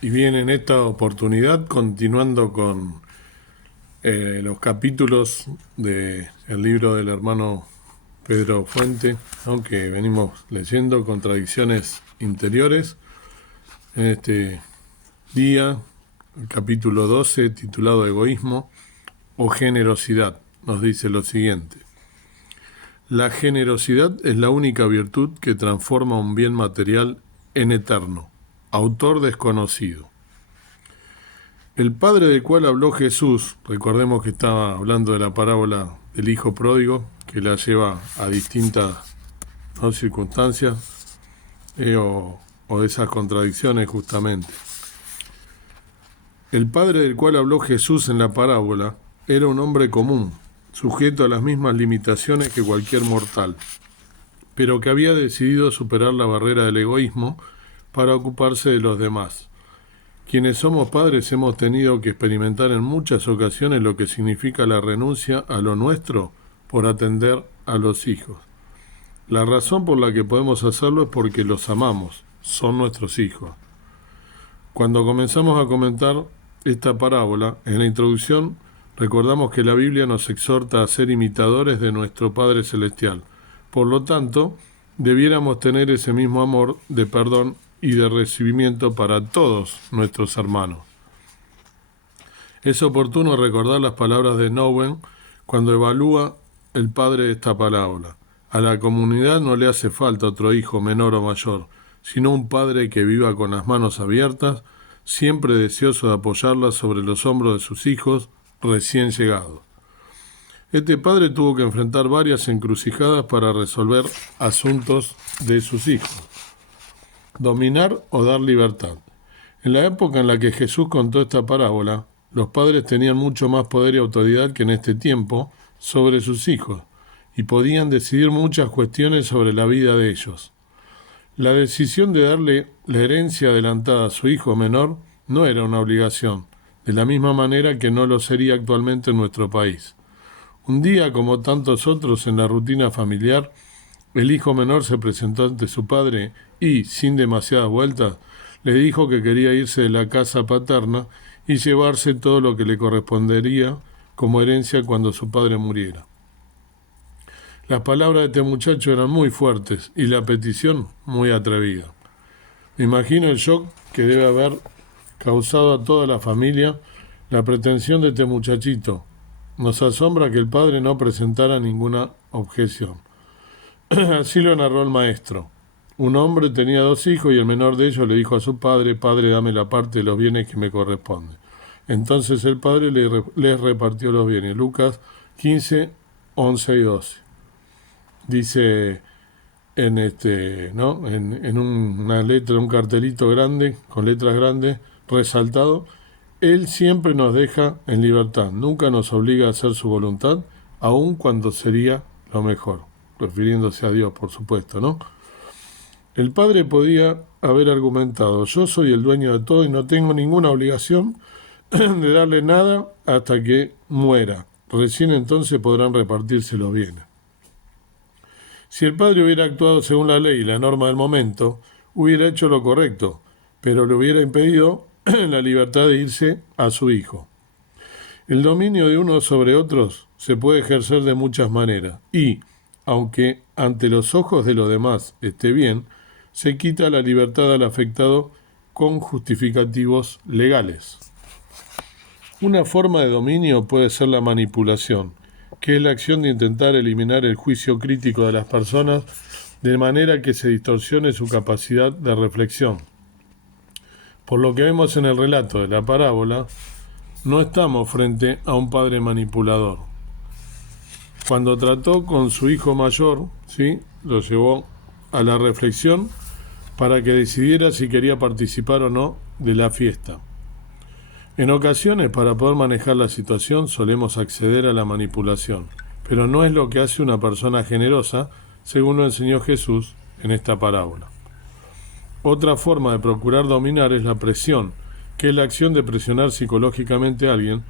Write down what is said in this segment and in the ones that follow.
Y bien, en esta oportunidad, continuando con los capítulos del libro del hermano Pedro Fuente, aunque venimos leyendo Contradicciones Interiores, en este día, el capítulo 12, titulado Egoísmo o Generosidad, nos dice lo siguiente. La generosidad es la única virtud que transforma un bien material en eterno. Autor desconocido. El padre del cual habló Jesús, recordemos que estaba hablando de la parábola del hijo pródigo, que la lleva a distintas circunstancias o de esas contradicciones justamente. El padre del cual habló Jesús en la parábola era un hombre común, sujeto a las mismas limitaciones que cualquier mortal, pero que había decidido superar la barrera del egoísmo para ocuparse de los demás. Quienes somos padres hemos tenido que experimentar en muchas ocasiones lo que significa la renuncia a lo nuestro por atender a los hijos. La razón por la que podemos hacerlo es porque los amamos, son nuestros hijos. Cuando comenzamos a comentar esta parábola, en la introducción recordamos que la Biblia nos exhorta a ser imitadores de nuestro Padre Celestial. Por lo tanto, debiéramos tener ese mismo amor de perdón y de recibimiento para todos nuestros hermanos. Es oportuno recordar las palabras de Nowen cuando evalúa el padre de esta parábola. A la comunidad no le hace falta otro hijo menor o mayor, sino un padre que viva con las manos abiertas, siempre deseoso de apoyarlas sobre los hombros de sus hijos recién llegados. Este padre tuvo que enfrentar varias encrucijadas para resolver asuntos de sus hijos. Dominar o dar libertad. En la época en la que Jesús contó esta parábola, los padres tenían mucho más poder y autoridad que en este tiempo sobre sus hijos, y podían decidir muchas cuestiones sobre la vida de ellos. La decisión de darle la herencia adelantada a su hijo menor no era una obligación, de la misma manera que no lo sería actualmente en nuestro país. Un día, como tantos otros en la rutina familiar, el hijo menor se presentó ante su padre y, sin demasiadas vueltas, le dijo que quería irse de la casa paterna y llevarse todo lo que le correspondería como herencia cuando su padre muriera. Las palabras de este muchacho eran muy fuertes y la petición muy atrevida. Me imagino el shock que debe haber causado a toda la familia la pretensión de este muchachito. Nos asombra que el padre no presentara ninguna objeción. Así lo narró el maestro. Un hombre tenía 2 hijos y el menor de ellos le dijo a su padre: «Padre, dame la parte de los bienes que me corresponde». Entonces el padre les repartió los bienes. Lucas 15, 11 y 12. Dice en una letra, un cartelito grande, con letras grandes, resaltado: Él siempre nos deja en libertad, nunca nos obliga a hacer su voluntad, aun cuando sería lo mejor. Refiriéndose a Dios, por supuesto, ¿no? El padre podía haber argumentado: yo soy el dueño de todo y no tengo ninguna obligación de darle nada hasta que muera. Recién entonces podrán repartirse los bienes. Si el padre hubiera actuado según la ley y la norma del momento, hubiera hecho lo correcto, pero le hubiera impedido la libertad de irse a su hijo. El dominio de unos sobre otros se puede ejercer de muchas maneras y, aunque ante los ojos de los demás esté bien, se quita la libertad al afectado con justificativos legales. Una forma de dominio puede ser la manipulación, que es la acción de intentar eliminar el juicio crítico de las personas de manera que se distorsione su capacidad de reflexión. Por lo que vemos en el relato de la parábola, no estamos frente a un padre manipulador. Cuando trató con su hijo mayor, ¿sí?, lo llevó a la reflexión para que decidiera si quería participar o no de la fiesta. En ocasiones, para poder manejar la situación, solemos acceder a la manipulación, pero no es lo que hace una persona generosa, según lo enseñó Jesús en esta parábola. Otra forma de procurar dominar es la presión, que es la acción de presionar psicológicamente a alguien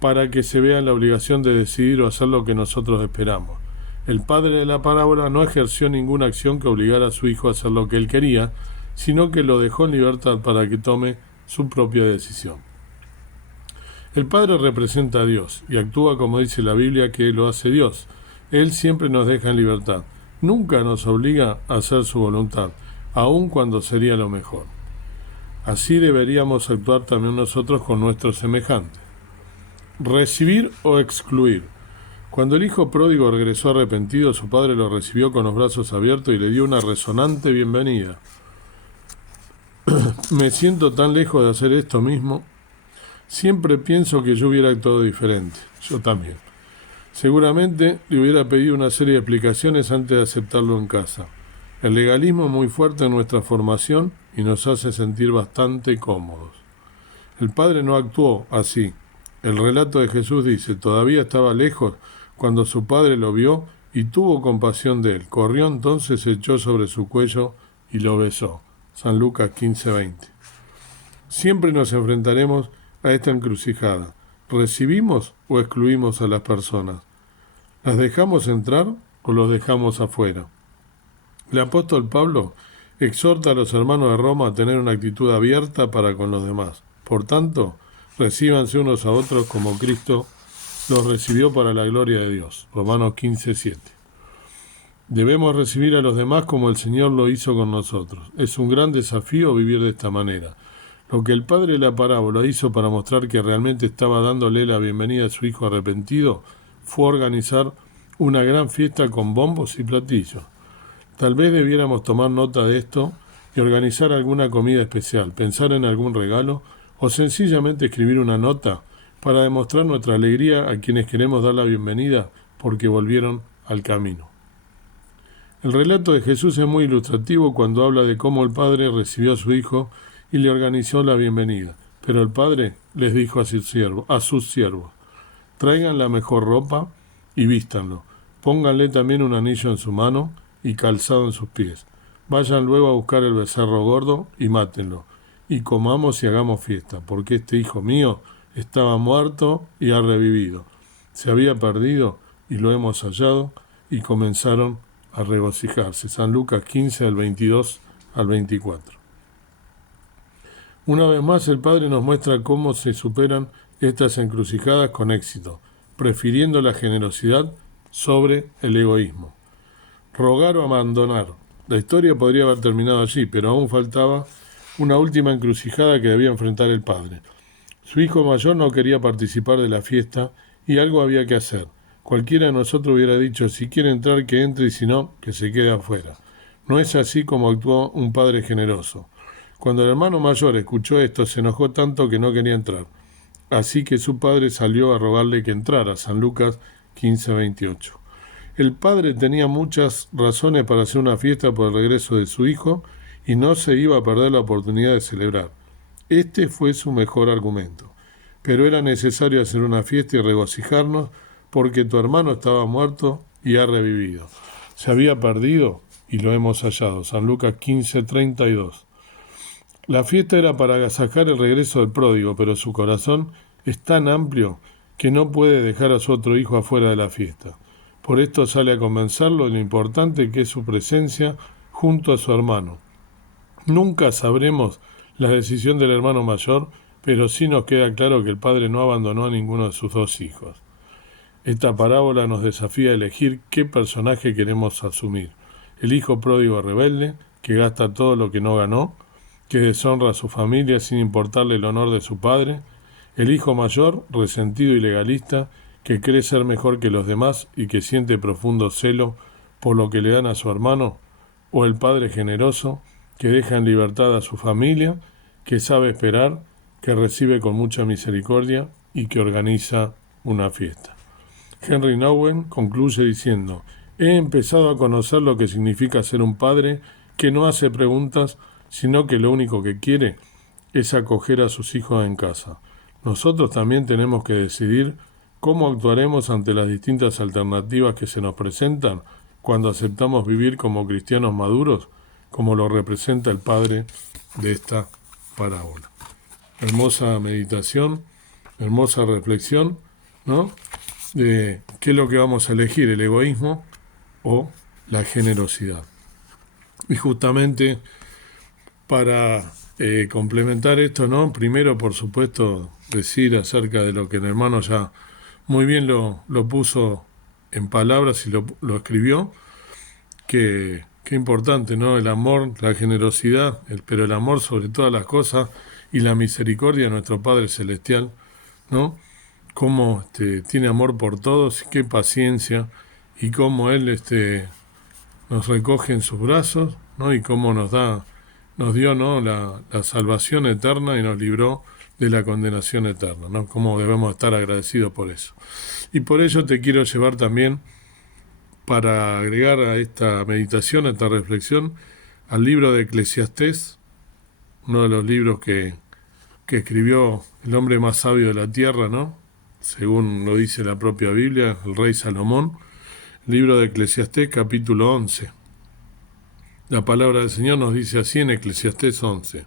para que se vea en la obligación de decidir o hacer lo que nosotros esperamos. El padre de la parábola no ejerció ninguna acción que obligara a su hijo a hacer lo que él quería, sino que lo dejó en libertad para que tome su propia decisión. El Padre representa a Dios y actúa como dice la Biblia que lo hace Dios. Él siempre nos deja en libertad. Nunca nos obliga a hacer su voluntad, aun cuando sería lo mejor. Así deberíamos actuar también nosotros con nuestros semejantes. Recibir o excluir. Cuando el hijo pródigo regresó arrepentido, su padre lo recibió con los brazos abiertos y le dio una resonante bienvenida. Me siento tan lejos de hacer esto mismo. Siempre pienso que yo hubiera actuado diferente. Yo también. Seguramente le hubiera pedido una serie de explicaciones antes de aceptarlo en casa. El legalismo es muy fuerte en nuestra formación y nos hace sentir bastante cómodos. El padre no actuó así. El relato de Jesús dice, todavía estaba lejos cuando su padre lo vio y tuvo compasión de él. Corrió entonces, se echó sobre su cuello y lo besó. San Lucas 15:20. Siempre nos enfrentaremos a esta encrucijada. ¿Recibimos o excluimos a las personas? ¿Las dejamos entrar o los dejamos afuera? El apóstol Pablo exhorta a los hermanos de Roma a tener una actitud abierta para con los demás. Por tanto, recíbanse unos a otros como Cristo los recibió para la gloria de Dios. Romanos 15:7. Debemos recibir a los demás como el Señor lo hizo con nosotros. Es un gran desafío vivir de esta manera. Lo que el padre de la parábola hizo para mostrar que realmente estaba dándole la bienvenida a su hijo arrepentido fue organizar una gran fiesta con bombos y platillos. Tal vez debiéramos tomar nota de esto y organizar alguna comida especial, pensar en algún regalo o sencillamente escribir una nota para demostrar nuestra alegría a quienes queremos dar la bienvenida porque volvieron al camino. El relato de Jesús es muy ilustrativo cuando habla de cómo el Padre recibió a su Hijo y le organizó la bienvenida. Pero el Padre les dijo a sus siervos, traigan la mejor ropa y vístanlo. Pónganle también un anillo en su mano y calzado en sus pies. Vayan luego a buscar el becerro gordo y mátenlo. Y comamos y hagamos fiesta, porque este hijo mío estaba muerto y ha revivido. Se había perdido y lo hemos hallado, y comenzaron a regocijarse. San Lucas 15, del 22 al 24. Una vez más, el Padre nos muestra cómo se superan estas encrucijadas con éxito, prefiriendo la generosidad sobre el egoísmo. Rogar o abandonar. La historia podría haber terminado allí, pero aún faltaba una última encrucijada que debía enfrentar el padre. Su hijo mayor no quería participar de la fiesta y algo había que hacer. Cualquiera de nosotros hubiera dicho, si quiere entrar, que entre y si no, que se quede afuera. No es así como actuó un padre generoso. Cuando el hermano mayor escuchó esto, se enojó tanto que no quería entrar. Así que su padre salió a rogarle que entrara. San Lucas 15:28. El padre tenía muchas razones para hacer una fiesta por el regreso de su hijo y no se iba a perder la oportunidad de celebrar. Este fue su mejor argumento. Pero era necesario hacer una fiesta y regocijarnos porque tu hermano estaba muerto y ha revivido. Se había perdido y lo hemos hallado. San Lucas 15:32. La fiesta era para agasajar el regreso del pródigo, pero su corazón es tan amplio que no puede dejar a su otro hijo afuera de la fiesta. Por esto sale a convencerlo de lo importante que es su presencia junto a su hermano. Nunca sabremos la decisión del hermano mayor, pero sí nos queda claro que el padre no abandonó a ninguno de sus dos hijos. Esta parábola nos desafía a elegir qué personaje queremos asumir. El hijo pródigo rebelde, que gasta todo lo que no ganó, que deshonra a su familia sin importarle el honor de su padre. El hijo mayor, resentido y legalista, que cree ser mejor que los demás y que siente profundo celo por lo que le dan a su hermano. O el padre generoso, que deja en libertad a su familia, que sabe esperar, que recibe con mucha misericordia y que organiza una fiesta. Henry Nouwen concluye diciendo, he empezado a conocer lo que significa ser un padre que no hace preguntas, sino que lo único que quiere es acoger a sus hijos en casa. Nosotros también tenemos que decidir cómo actuaremos ante las distintas alternativas que se nos presentan cuando aceptamos vivir como cristianos maduros, como lo representa el padre de esta parábola. Hermosa meditación, hermosa reflexión, ¿no? De qué es lo que vamos a elegir, el egoísmo o la generosidad. Y justamente para complementar esto, ¿no? Primero, por supuesto, decir acerca de lo que el hermano ya muy bien lo puso en palabras y lo escribió, que importante, ¿no? El amor, la generosidad, pero el amor sobre todas las cosas y la misericordia de nuestro Padre Celestial, ¿no? Cómo tiene amor por todos, qué paciencia, y cómo Él nos recoge en sus brazos, ¿no? Y cómo nos dio, ¿no? la salvación eterna y nos libró de la condenación eterna, ¿no? Cómo debemos estar agradecidos por eso. Y por ello te quiero llevar también, para agregar a esta meditación, a esta reflexión, al libro de Eclesiastés, uno de los libros que escribió el hombre más sabio de la tierra, ¿no? Según lo dice la propia Biblia, el rey Salomón, libro de Eclesiastés, capítulo 11. La palabra del Señor nos dice así en Eclesiastés 11: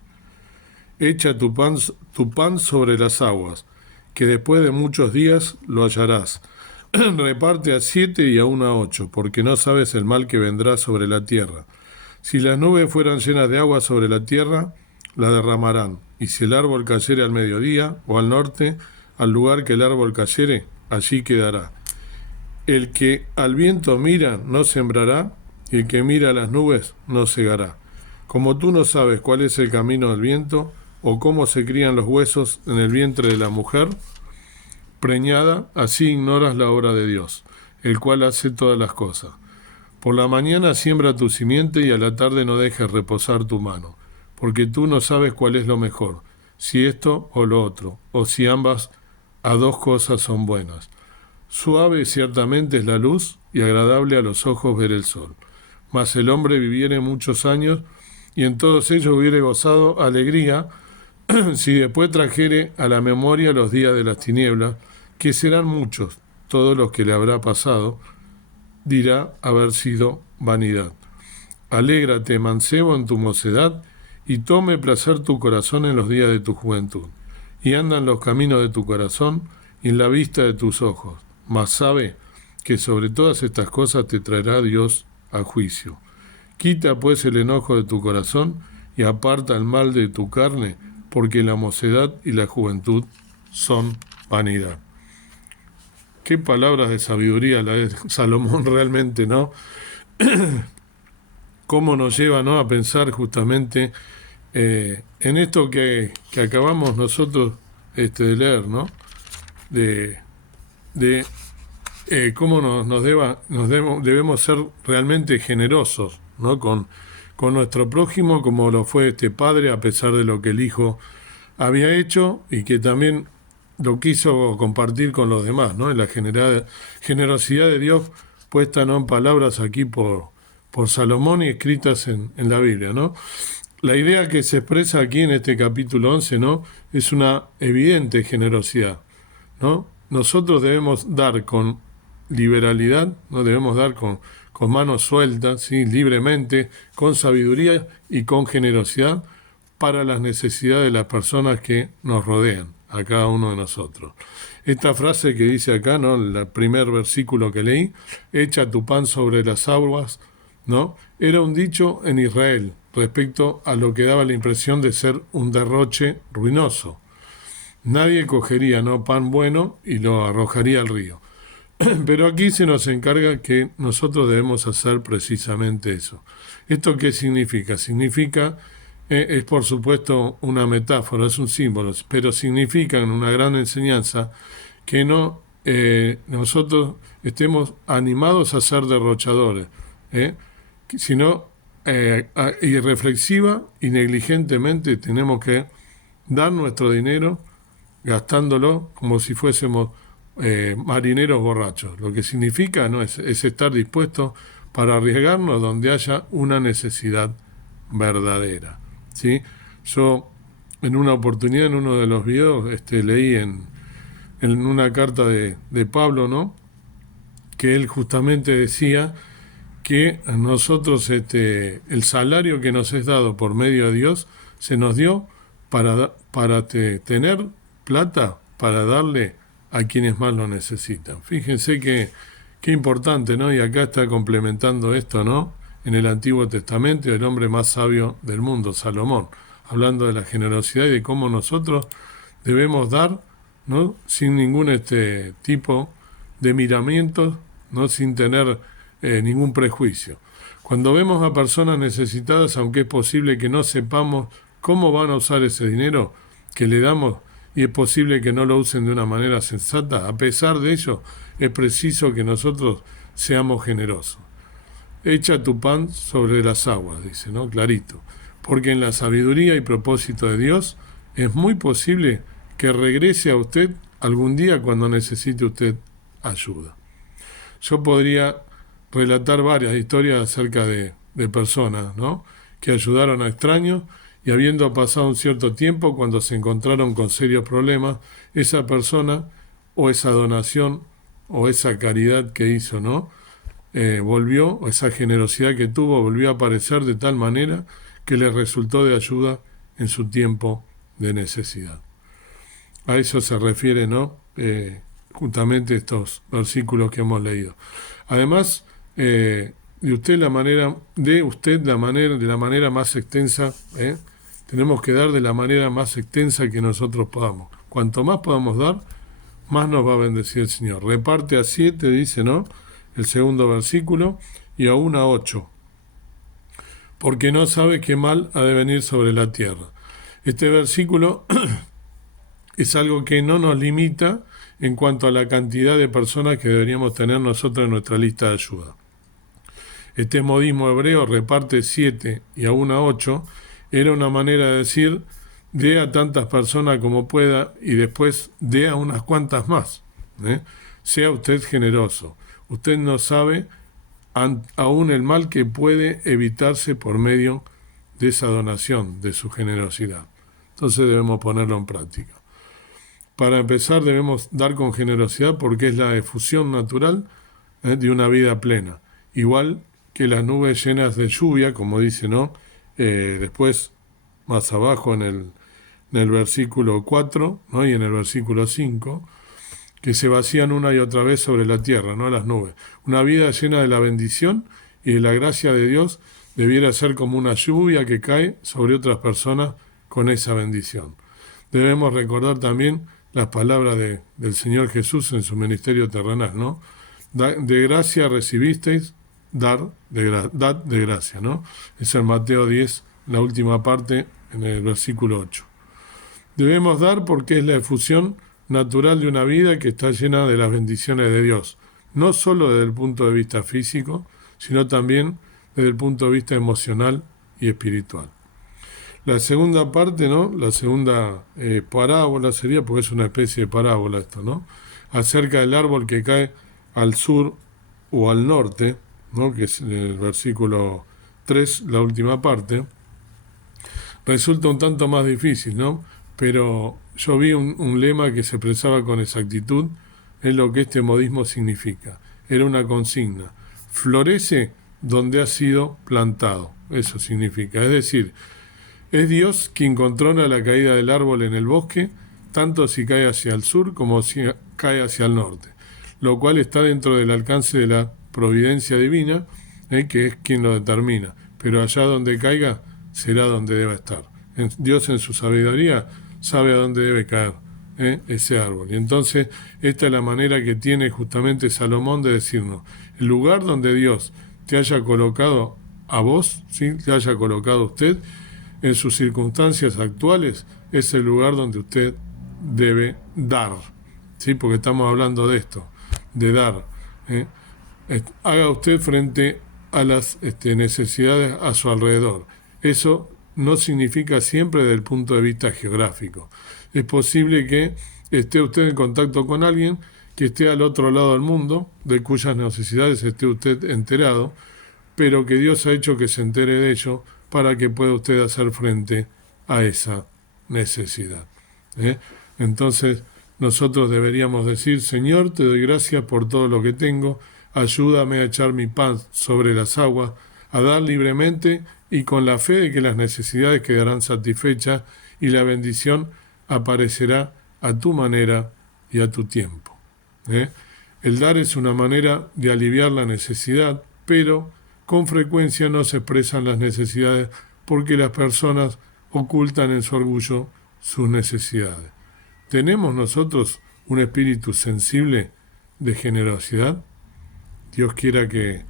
Echa tu pan sobre las aguas, que después de muchos días lo hallarás. Reparte a 7 y aún a 8, porque no sabes el mal que vendrá sobre la tierra. Si las nubes fueran llenas de agua sobre la tierra, la derramarán. Y si el árbol cayere al mediodía o al norte, al lugar que el árbol cayere, allí quedará. El que al viento mira no sembrará, y el que mira a las nubes no segará. Como tú no sabes cuál es el camino del viento, o cómo se crían los huesos en el vientre de la mujer preñada, así ignoras la obra de Dios, el cual hace todas las cosas. Por la mañana siembra tu simiente, y a la tarde no dejes reposar tu mano, porque tú no sabes cuál es lo mejor, si esto o lo otro, o si ambas a dos cosas son buenas. Suave ciertamente es la luz, y agradable a los ojos ver el sol. Mas el hombre viviere muchos años, y en todos ellos hubiere gozado alegría, si después trajere a la memoria los días de las tinieblas, que serán muchos, todos los que le habrá pasado, dirá haber sido vanidad. Alégrate, mancebo, en tu mocedad, y tome placer tu corazón en los días de tu juventud. Y anda en los caminos de tu corazón, y en la vista de tus ojos. Mas sabe que sobre todas estas cosas te traerá Dios a juicio. Quita pues el enojo de tu corazón, y aparta el mal de tu carne, porque la mocedad y la juventud son vanidad. Qué palabras de sabiduría la de Salomón realmente, ¿no? Cómo nos lleva, ¿no?, a pensar justamente en esto que acabamos nosotros de leer, ¿no? De cómo debemos ser realmente generosos, ¿no?, con nuestro prójimo, como lo fue este padre, a pesar de lo que el hijo había hecho y que también lo quiso compartir con los demás, ¿no? En la generosidad de Dios puesta, ¿no?, en palabras aquí por Salomón y escritas en la Biblia, ¿no? La idea que se expresa aquí en este capítulo 11, ¿no?, es una evidente generosidad, ¿no? Nosotros debemos dar con liberalidad, no debemos dar con manos sueltas, ¿sí?, libremente, con sabiduría y con generosidad para las necesidades de las personas que nos rodean, a cada uno de nosotros. Esta frase que dice acá, ¿no?, el primer versículo que leí, echa tu pan sobre las aguas, ¿no?, era un dicho en Israel respecto a lo que daba la impresión de ser un derroche ruinoso. Nadie cogería, ¿no?, pan bueno y lo arrojaría al río. Pero aquí se nos encarga que nosotros debemos hacer precisamente eso. ¿Esto qué significa? Significa, es por supuesto una metáfora, es un símbolo, pero significa en una gran enseñanza que no nosotros estemos animados a ser derrochadores, sino irreflexiva y negligentemente tenemos que dar nuestro dinero gastándolo como si fuésemos marineros borrachos. Lo que significa, ¿no?, es estar dispuesto para arriesgarnos donde haya una necesidad verdadera, ¿sí? Yo en una oportunidad, en uno de los videos, leí en una carta de Pablo, ¿no?, que él justamente decía que a nosotros el salario que nos es dado por medio de Dios se nos dio para tener plata para darle a quienes más lo necesitan. Fíjense qué importante, ¿no? Y acá está complementando esto, ¿no?, en el Antiguo Testamento, el hombre más sabio del mundo, Salomón, hablando de la generosidad y de cómo nosotros debemos dar, ¿no? Sin ningún tipo de miramientos, ¿no? Sin tener ningún prejuicio. Cuando vemos a personas necesitadas, aunque es posible que no sepamos cómo van a usar ese dinero que le damos, y es posible que no lo usen de una manera sensata, a pesar de ello, es preciso que nosotros seamos generosos. Echa tu pan sobre las aguas, dice, ¿no? Clarito. Porque en la sabiduría y propósito de Dios es muy posible que regrese a usted algún día cuando necesite usted ayuda. Yo podría relatar varias historias acerca de personas, ¿no? Que ayudaron a extraños y habiendo pasado un cierto tiempo, cuando se encontraron con serios problemas, esa persona o esa donación o esa caridad que hizo, ¿no? Volvió, o esa generosidad que tuvo, volvió a aparecer de tal manera que le resultó de ayuda en su tiempo de necesidad. A eso se refiere, ¿no? Justamente estos versículos que hemos leído. Además, de la manera más extensa, tenemos que dar de la manera más extensa que nosotros podamos. Cuanto más podamos dar, más nos va a bendecir el Señor. Reparte a 7, dice, ¿no? El segundo versículo, y aún a 8. Porque no sabe qué mal ha de venir sobre la tierra. Este versículo es algo que no nos limita en cuanto a la cantidad de personas que deberíamos tener nosotros en nuestra lista de ayuda. Este modismo hebreo, reparte 7 y aún a 8, era una manera de decir, dé a tantas personas como pueda y después dé a unas cuantas más. Sea usted generoso. Usted no sabe aún el mal que puede evitarse por medio de esa donación, de su generosidad. Entonces debemos ponerlo en práctica. Para empezar debemos dar con generosidad porque es la efusión natural de una vida plena. Igual que las nubes llenas de lluvia, como dice, ¿no? Después, más abajo en el versículo 4, ¿no? Y en el versículo 5, que se vacían una y otra vez sobre la tierra, ¿no? Las nubes. Una vida llena de la bendición y de la gracia de Dios debiera ser como una lluvia que cae sobre otras personas con esa bendición. Debemos recordar también las palabras del Señor Jesús en su ministerio terrenal, ¿no? De gracia recibisteis, dad de gracia, ¿no? Es en Mateo 10, la última parte, en el versículo 8. Debemos dar porque es la efusión natural de una vida que está llena de las bendiciones de Dios, no solo desde el punto de vista físico, sino también desde el punto de vista emocional y espiritual. La segunda parte, ¿no? La segunda parábola sería, porque es una especie de parábola esto, ¿no? Acerca del árbol que cae al sur o al norte, ¿no? Que es el versículo 3, la última parte, resulta un tanto más difícil, ¿no? Pero yo vi un lema que se expresaba con exactitud en lo que este modismo significa. Era una consigna. Florece donde ha sido plantado. Eso significa. Es decir, es Dios quien controla la caída del árbol en el bosque, tanto si cae hacia el sur como si cae hacia el norte, lo cual está dentro del alcance de la providencia divina, que es quien lo determina. Pero allá donde caiga, será donde deba estar. Dios en su sabiduría sabe a dónde debe caer ese árbol. Y entonces esta es la manera que tiene justamente Salomón de decirnos, el lugar donde Dios te haya colocado a vos, ¿sí? Te haya colocado a usted, en sus circunstancias actuales, es el lugar donde usted debe dar, ¿sí? Porque estamos hablando de esto, de dar. Haga usted frente a las necesidades a su alrededor. Eso no significa siempre desde el punto de vista geográfico. Es posible que esté usted en contacto con alguien que esté al otro lado del mundo, de cuyas necesidades esté usted enterado, pero que Dios ha hecho que se entere de ello para que pueda usted hacer frente a esa necesidad. Entonces, nosotros deberíamos decir, Señor, te doy gracias por todo lo que tengo, ayúdame a echar mi pan sobre las aguas, a dar libremente y con la fe de que las necesidades quedarán satisfechas y la bendición aparecerá a tu manera y a tu tiempo. El dar es una manera de aliviar la necesidad, pero con frecuencia no se expresan las necesidades porque las personas ocultan en su orgullo sus necesidades. ¿Tenemos nosotros un espíritu sensible de generosidad? Dios quiera que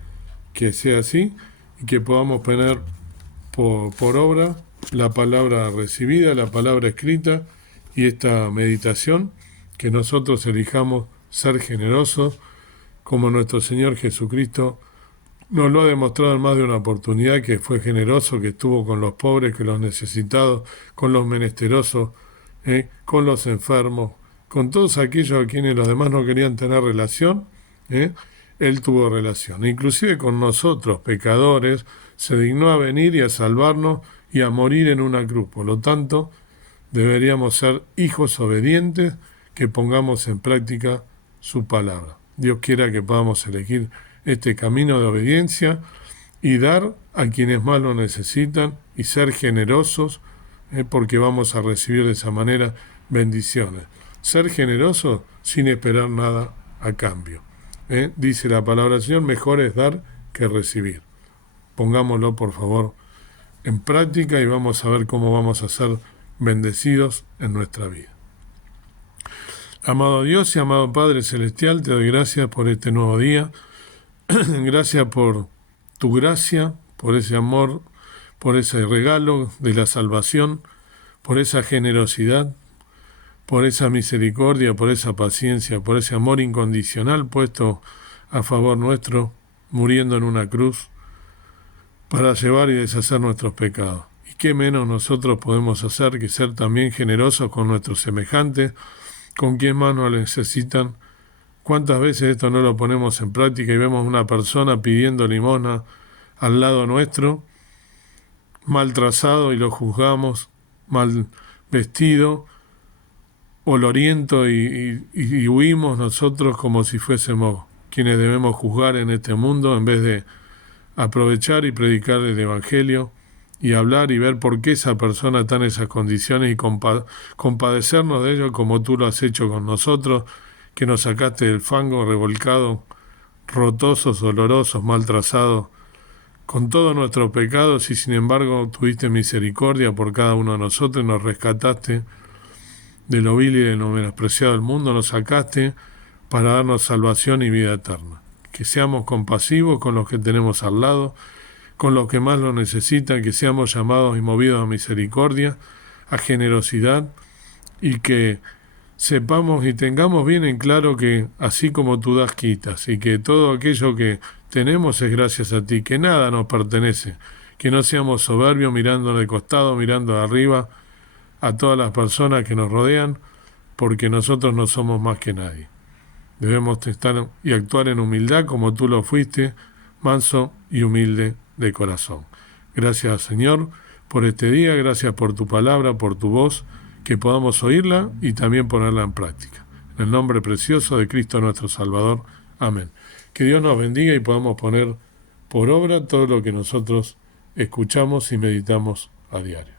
sea así y que podamos poner por obra la palabra recibida, la palabra escrita y esta meditación, que nosotros elijamos ser generosos como nuestro Señor Jesucristo nos lo ha demostrado en más de una oportunidad, que fue generoso, que estuvo con los pobres, con los necesitados, con los menesterosos, con los enfermos, con todos aquellos a quienes los demás no querían tener relación, Él tuvo relación. Inclusive con nosotros, pecadores, se dignó a venir y a salvarnos y a morir en una cruz. Por lo tanto, deberíamos ser hijos obedientes que pongamos en práctica su palabra. Dios quiera que podamos elegir este camino de obediencia y dar a quienes más lo necesitan y ser generosos, porque vamos a recibir de esa manera bendiciones. Ser generosos sin esperar nada a cambio. Dice la palabra del Señor, mejor es dar que recibir. Pongámoslo, por favor, en práctica y vamos a ver cómo vamos a ser bendecidos en nuestra vida. Amado Dios y amado Padre Celestial, te doy gracias por este nuevo día. Gracias por tu gracia, por ese amor, por ese regalo de la salvación, por esa generosidad, por esa misericordia, por esa paciencia, por ese amor incondicional puesto a favor nuestro, muriendo en una cruz, para llevar y deshacer nuestros pecados. ¿Y qué menos nosotros podemos hacer que ser también generosos con nuestros semejantes, con quien más nos necesitan? ¿Cuántas veces esto no lo ponemos en práctica y vemos una persona pidiendo limosna al lado nuestro, mal trazado, y lo juzgamos, mal vestido, oloriento, y huimos nosotros como si fuésemos quienes debemos juzgar en este mundo, en vez de aprovechar y predicar el Evangelio y hablar y ver por qué esa persona está en esas condiciones y compadecernos de ello como tú lo has hecho con nosotros, que nos sacaste del fango revolcado, rotosos, dolorosos, mal trazados, con todos nuestros pecados, y sin embargo tuviste misericordia por cada uno de nosotros, nos rescataste de lo vil y de lo menospreciado del mundo, nos sacaste para darnos salvación y vida eterna. Que seamos compasivos con los que tenemos al lado, con los que más lo necesitan, que seamos llamados y movidos a misericordia, a generosidad, y que sepamos y tengamos bien en claro que así como tú das, quitas, y que todo aquello que tenemos es gracias a ti, que nada nos pertenece, que no seamos soberbios mirando de costado, mirando de arriba a todas las personas que nos rodean, porque nosotros no somos más que nadie. Debemos estar y actuar en humildad como tú lo fuiste, manso y humilde de corazón. Gracias, Señor, por este día, gracias por tu palabra, por tu voz, que podamos oírla y también ponerla en práctica. En el nombre precioso de Cristo nuestro Salvador. Amén. Que Dios nos bendiga y podamos poner por obra todo lo que nosotros escuchamos y meditamos a diario.